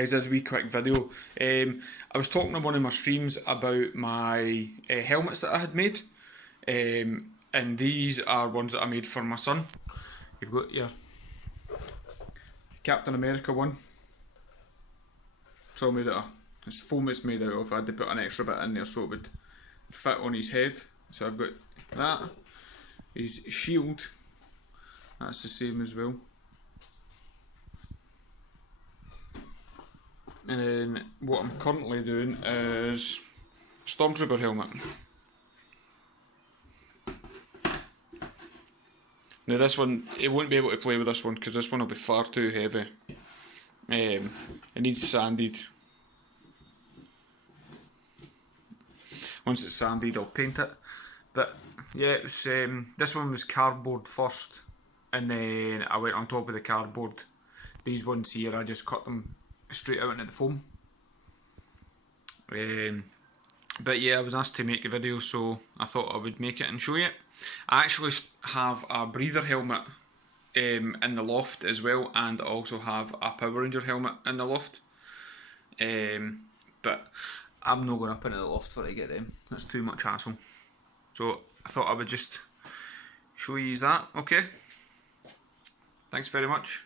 guys, this wee quick video. I was talking on one of my streams about my helmets that I had made, and these are ones that I made for my son. You've got your Captain America one. It's all made out of, it's foam it's made out of. I had to put an extra bit in there so it would fit on his head. So I've got that. His shield, that's the same as well. And then what I'm currently doing is stormtrooper helmet. Now this one, he won't be able to play with this one because this one will be far too heavy. It needs sanded. Once it's sanded, I'll paint it. But yeah, it was, this one was cardboard first, and then I went on top of the cardboard. These ones here, I just cut them straight out into the foam. But yeah, I was asked to make a video, so I thought I would make it and show you it. I actually have a breather helmet in the loft as well, and I also have a Power Ranger helmet in the loft. But I'm not going up into the loft for to get them. That's too much hassle. So I thought I would just show you that. Okay. Thanks very much.